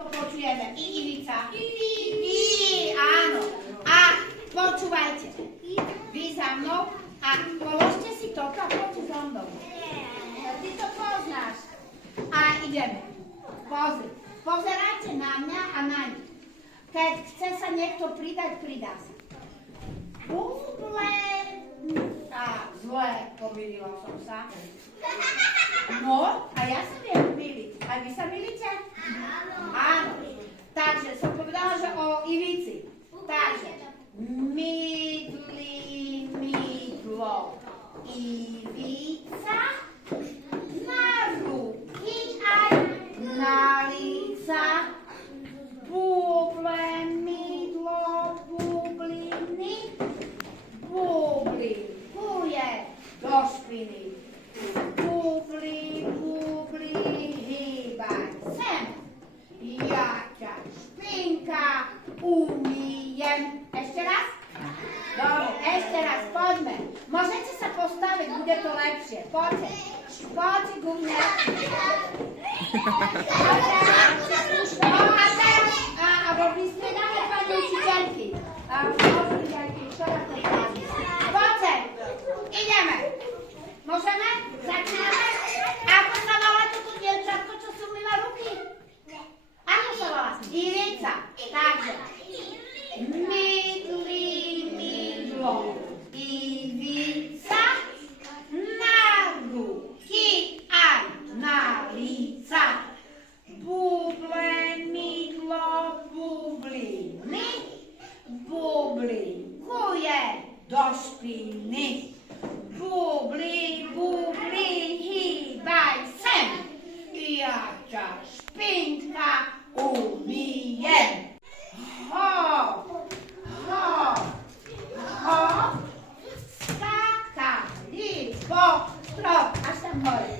Počujeme i Ivica. Áno. A počúvajte. Vy za mnou a položte si toto a poďte za mnou. Ty to poznáš. A ideme. Pozri. Pozerajte na mňa a na nich. Keď chce sa niekto pridať, pridá sa. Buble. Á, zle, pomýlila som sa. No, a ja sa viem myliť. A vy sa milíte? Áno. Takže som povedala, že o Ivici. Takže mydli, mydlo, Ivica, na ruky aj na líca, buble, mydlo, bubliny, bublinkuje do špiny. Bubli, bubli, hýbaj sem, ja ťa špinka umýjem. Ešte raz? Dobre, ešte raz, poďme. Môžete sa postaviť, bude to lepšie. Poďte, poďte ku mne. No a teraz, a vystriedame pani učiteľky. Poďte, ideme. Môžeme? Začíname? Ako sa volá toto dievčatko, čo si umýva ruky? Ako sa volá? Ivica. Takže. Mydli, mydlo, Ivica, na ruky aj na líca. Buble, mydlo, bubliny, bublinkuje do špiny. Bubli, bubli, hýbaj sem, ja ťa špinka umýjem. Ho, ho, ho, skakali po strop, až tam hore.